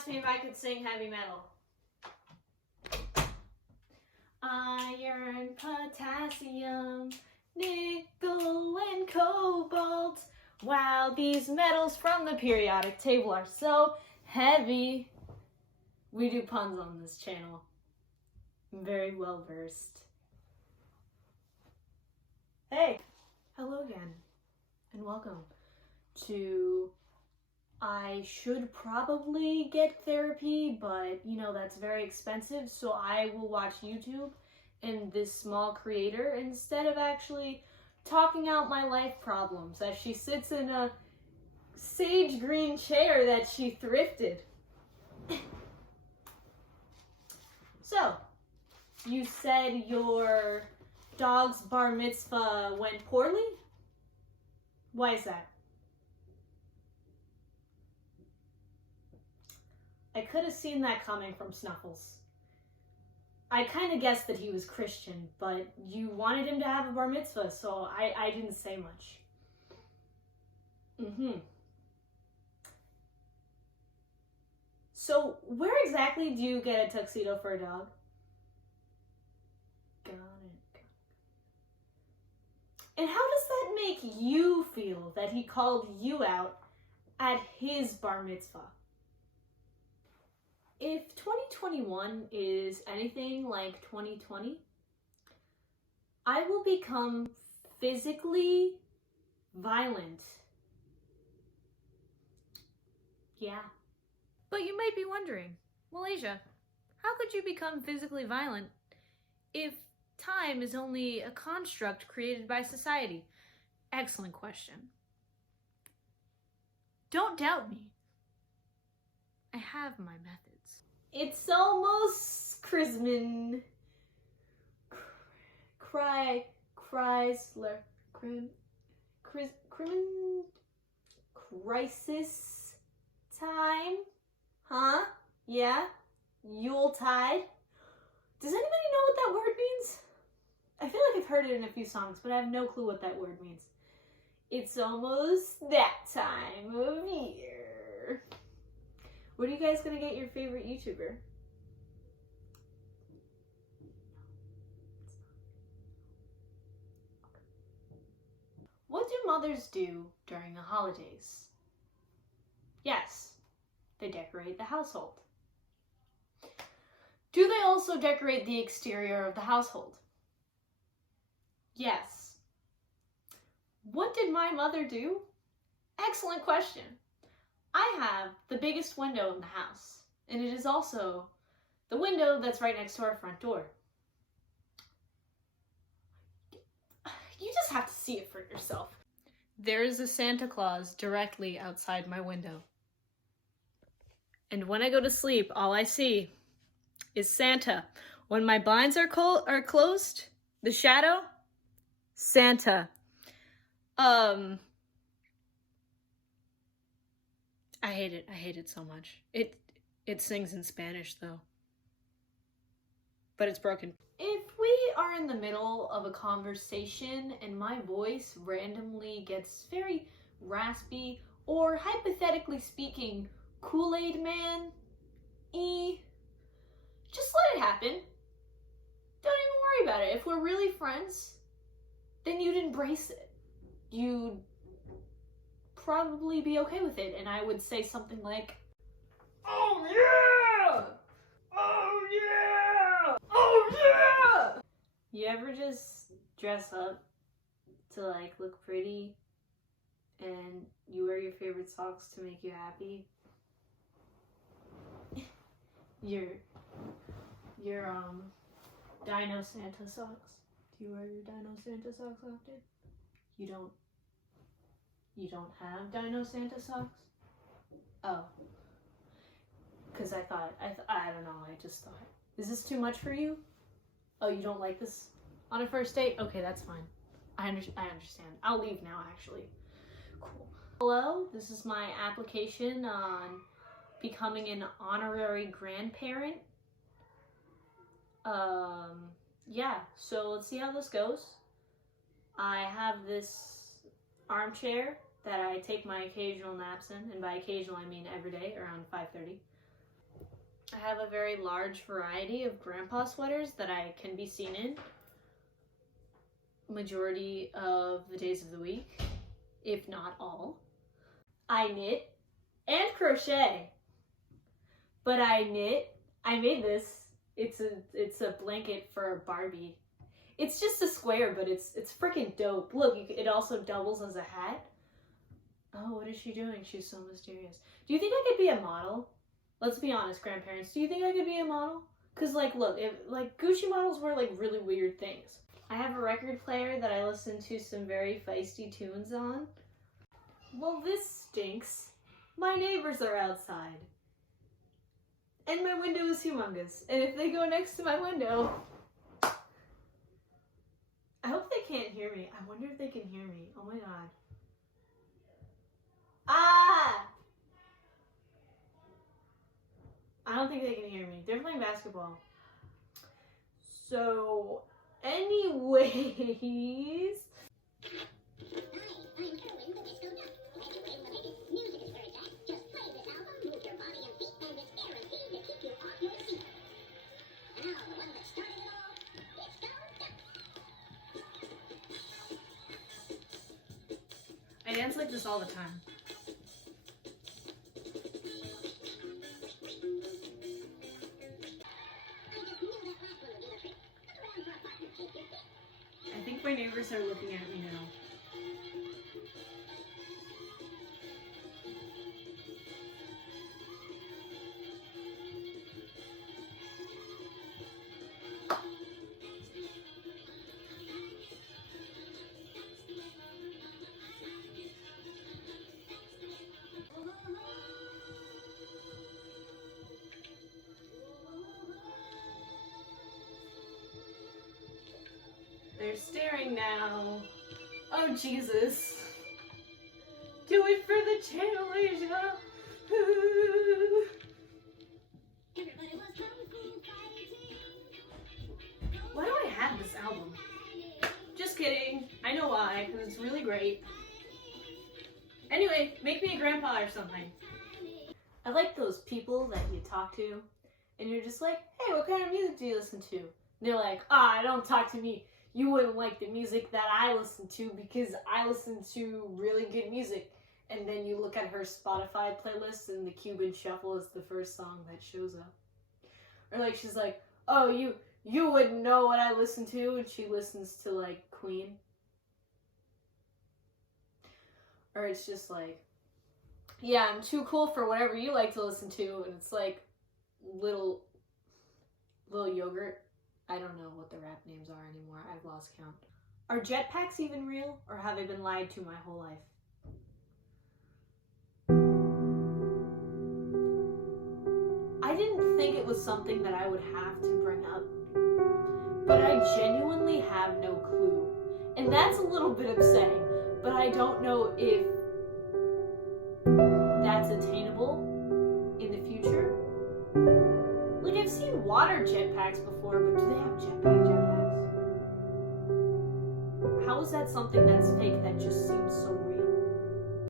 asked me if I could sing heavy metal. Iron, potassium, nickel, and cobalt. Wow, these metals from the periodic table are so heavy. We do puns on this channel. I'm very well versed. Hey, hello again, and welcome to I should probably get therapy, but you know, that's very expensive, so I will watch YouTube and this small creator instead of actually talking out my life problems as she sits in a sage green chair that she thrifted. So, you said your dog's bar mitzvah went poorly? Why is that? I could have seen that coming from Snuffles. I kind of guessed that he was Christian, but you wanted him to have a bar mitzvah, so I didn't say much. So, where exactly do you get a tuxedo for a dog? Got it. And how does that make you feel that he called you out at his bar mitzvah? If 2021 is anything like 2020, I will become physically violent. Yeah. But you might be wondering, Malaysia, how could you become physically violent if time is only a construct created by society? Excellent question. Don't doubt me. I have my methods. It's almost Chrisman. Crisis time? Huh? Yeah? Yuletide? Does anybody know what that word means? I feel like I've heard it in a few songs, but I have no clue what that word means. It's almost that time of year. What are you guys gonna get your favorite YouTuber? What do mothers do during the holidays? Yes, they decorate the household. Do they also decorate the exterior of the household? Yes. What did my mother do? Excellent question. I have the biggest window in the house, and it is also the window that's right next to our front door. You just have to see it for yourself. There is a Santa Claus directly outside my window. And when I go to sleep, all I see is Santa. When my blinds are closed, the shadow, Santa. I hate it. I hate it so much. It sings in Spanish though. But it's broken. If we are in the middle of a conversation and my voice randomly gets very raspy, or hypothetically speaking, Kool-Aid man, just let it happen. Don't even worry about it. If we're really friends, then you'd embrace it. You'd probably be okay with it, and I would say something like, "Oh yeah! Oh yeah! Oh yeah!" You ever just dress up to like look pretty and you wear your favorite socks to make you happy? Your Dino Santa socks. Do you wear your Dino Santa socks often? You don't have Dino Santa socks? Oh. Because I don't know, I just thought. Is this too much for you? Oh, you don't like this on a first date? Okay, that's fine. I understand. I'll leave now, actually. Cool. Hello, this is my application on becoming an honorary grandparent. Yeah, so let's see how this goes. I have this armchair that I take my occasional naps in, and by occasional I mean every day around 5:30. I have a very large variety of grandpa sweaters that I can be seen in majority of the days of the week, if not all. I knit and crochet, but I made this. It's a blanket for a Barbie. It's just a square, but it's freaking dope. Look, it also doubles as a hat. Oh, what is she doing? She's so mysterious. Do you think I could be a model? Let's be honest, grandparents. Do you think I could be a model? Cause like, look, Gucci models wear like really weird things. I have a record player that I listen to some very feisty tunes on. Well, this stinks. My neighbors are outside. And my window is humongous. And if they go next to my window, I hope they can't hear me. I wonder if they can hear me. Oh my god. Ah! I don't think they can hear me. They're playing basketball. So, anyways. I dance like this all the time. I think my neighbors are looking at me now. They're staring now. Oh, Jesus. Do it for the channel, Asia. Why do I have this album? Just kidding. I know why, because it's really great. Anyway, make me a grandpa or something. I like those people that you talk to, and you're just like, hey, what kind of music do you listen to? And they're like, don't talk to me. You wouldn't like the music that I listen to because I listen to really good music. And then you look at her Spotify playlist and the Cuban Shuffle is the first song that shows up. Or like she's like, oh, you wouldn't know what I listen to, and she listens to like Queen. Or it's just like, yeah, I'm too cool for whatever you like to listen to, and it's like little yogurt. I don't know what the rap names are anymore. I've lost count. Are jetpacks even real, or have I been lied to my whole life? I didn't think it was something that I would have to bring up, but I genuinely have no clue. And that's a little bit upsetting, but I don't know if that's attainable in the future. Like, I've seen water jetpacks before, but do they have jetpacks? How is that something that's fake that just seems so real?